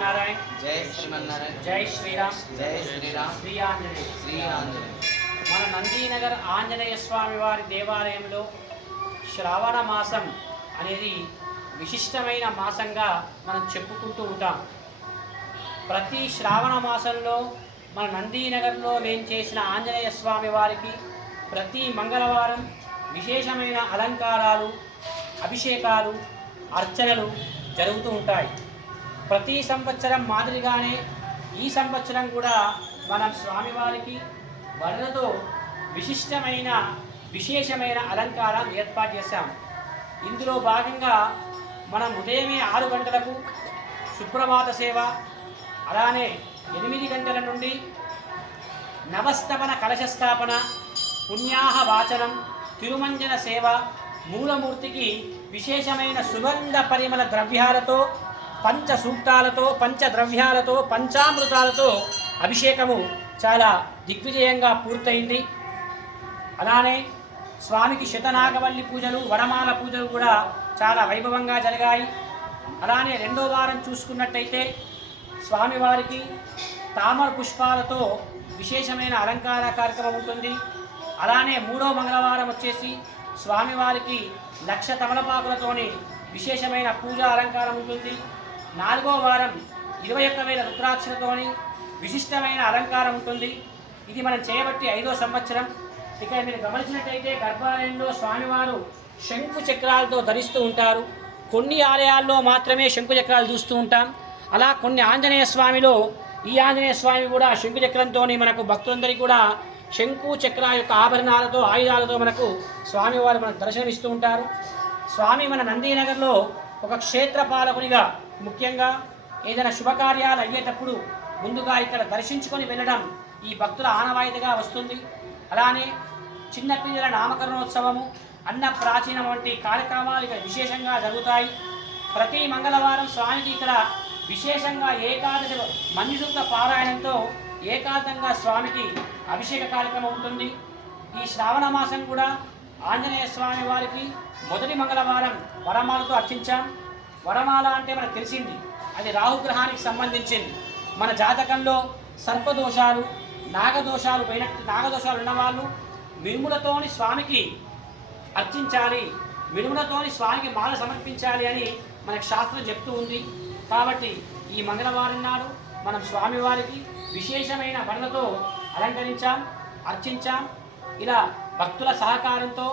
శ్రీమన్నారాయణ. జై శ్రీమన్నారాయణ. జై శ్రీరామ్. జై శ్రీరామ్. శ్రీ ఆంజనేయ. శ్రీ ఆంజనేయ. మన నందీనగర్ ఆంజనేయ స్వామి వారి దేవాలయంలో శ్రావణ మాసం అనేది విశిష్టమైన మాసంగా మనం చెప్పుకుంటూ ఉంటాం. ప్రతి శ్రావణ మాసంలో మన నందీనగర్లో వేంచేసిన ఆంజనేయ స్వామి వారికి ప్రతి మంగళవారం విశేషమైన అలంకారాలు, అభిషేకాలు, అర్చనలు జరుగుతూ ఉంటాయి. ప్రతి సంవత్సరం మాదిరిగానే ఈ సంవత్సరం కూడా మనం స్వామివారికి వరదతో విశేషమైన అలంకారం ఏర్పాటు చేశాం. ఇందులో భాగంగా మనం ఉదయమే 6 గంటలకు సుప్రభాత సేవ, అలానే 8 గంటల నుండి నవస్తవన కలశస్థాపన, పుణ్యాహ వాచనం, తిరుమంజన సేవ, మూలమూర్తికి విశేషమైన సుగంధ పరిమళ ద్రవ్యాలతో, పంచ సూక్తాలతో, పంచద్రవ్యాలతో, పంచామృతాలతో అభిషేకము చాలా దిగ్విజయంగా పూర్తయింది. అలానే స్వామికి శతనాగవల్లి పూజలు, వడమాల పూజలు కూడా చాలా వైభవంగా జరిగాయి. అలానే 2వ వారం చూసుకున్నట్టయితే స్వామివారికి తామర పుష్పాలతో విశేషమైన అలంకార కార్యక్రమం ఉంటుంది. అలానే 3వ మంగళవారం వచ్చేసి స్వామివారికి 1,00,000 తమలపాకులతోని విశేషమైన పూజా అలంకారం ఉంటుంది. 4వ వారం 21,000 రుద్రాక్షలతోని విశిష్టమైన అలంకారం ఉంటుంది. ఇది మనం చేయబట్టి 5వ సంవత్సరం. ఇక్కడ మీరు గమనించినట్టయితే గర్భాలయంలో స్వామివారు శంకు చక్రాలతో ధరిస్తూ ఉంటారు. కొన్ని ఆలయాల్లో మాత్రమే శంకు చక్రాలు చూస్తూ ఉంటాం. అలా కొన్ని ఆంజనేయ స్వామిలో ఈ ఆంజనేయ స్వామి కూడా శంకు చక్రంతో మనకు భక్తులందరికీ కూడా శంకు చక్ర యొక్క ఆభరణాలతో, ఆయుధాలతో మనకు స్వామివారు మనకు దర్శనమిస్తూ ఉంటారు. స్వామి మన నందీనగర్లో ఒక క్షేత్ర పాలకునిగా, ముఖ్యంగా ఏదైనా శుభకార్యాలు అయ్యేటప్పుడు ముందుగా ఇక్కడ దర్శించుకొని వెళ్ళడం ఈ భక్తుల ఆనవాయితీగా వస్తుంది. అలానే చిన్నపిల్లల నామకరణోత్సవము, అన్న ప్రాచీనం వంటి కార్యక్రమాలు ఇక్కడ విశేషంగా జరుగుతాయి. ప్రతి మంగళవారం స్వామికి ఇక్కడ విశేషంగా ఏకాదశి మంజుసూక్త పారాయణంతో ఏకాంతంగా స్వామికి అభిషేక కార్యక్రమం ఉంటుంది. ఈ శ్రావణ మాసం కూడా ఆంజనేయ స్వామి వారికి మొదటి మంగళవారం వరమాలతో అర్చించాం. వరమాల అంటే మనకు తెలిసింది, అది రాహుగ్రహానికి సంబంధించింది. మన జాతకంలో సర్పదోషాలు, నాగదోషాలు ఉన్నవాళ్ళు మినుములతోని స్వామికి అర్చించాలి, మినుములతోని స్వామికి మాల సమర్పించాలి అని మనకు శాస్త్రం చెప్తూ ఉంది. కాబట్టి ఈ మంగళవారం నాడు మనం స్వామివారికి విశేషమైన వడలతో అలంకరించాం, అర్చించాం. ఇలా భక్తుల సహకారంతో,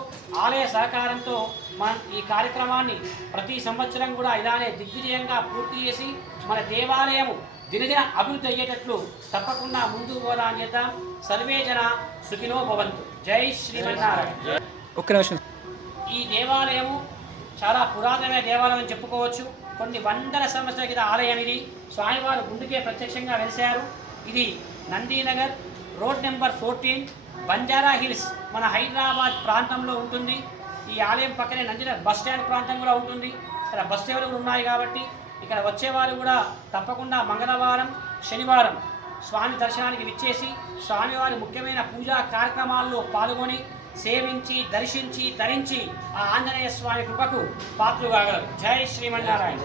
ఆలయ సహకారంతో మనం ఈ కార్యక్రమాన్ని ప్రతి సంవత్సరం కూడా ఇలానే దిగ్విజయంగా పూర్తి చేసి మన దేవాలయము దినదిన అభివృద్ధి అయ్యేటట్లు తప్పకుండా ముందుకు పోదాం చేద్దాం. సర్వే జన సుఖినో భవంతు. జై శ్రీమన్నారాయణ. ఒక్క నిమిషం. ఈ దేవాలయము చాలా పురాతనమైన దేవాలయం అని చెప్పుకోవచ్చు. కొన్ని వందల సంవత్సరాల క్రితం ఆలయం ఇది. స్వామివారు గుండుకే ప్రత్యక్షంగా వెలిశారు. ఇది Nandinagar road number 14 Banjara hills మన హైదరాబాద్ ప్రాంతంలో ఉంటుంది. ఈ ఆలయం పక్కనే నందీనగర్ బస్ స్టాండ్ ప్రాంతం కూడా ఉంటుంది. ఇక్కడ బస్ సేవలు కూడా ఉన్నాయి కాబట్టి ఇక్కడ వచ్చేవారు కూడా తప్పకుండా మంగళవారం, శనివారం స్వామి దర్శనానికి విచ్చేసి స్వామివారి ముఖ్యమైన పూజా కార్యక్రమాల్లో పాల్గొని సేవించి, దర్శించి, ధరించి ఆ ఆంజనేయ స్వామి కృపకు పాత్రులు కాగలరు. జై శ్రీమన్నారాయణ.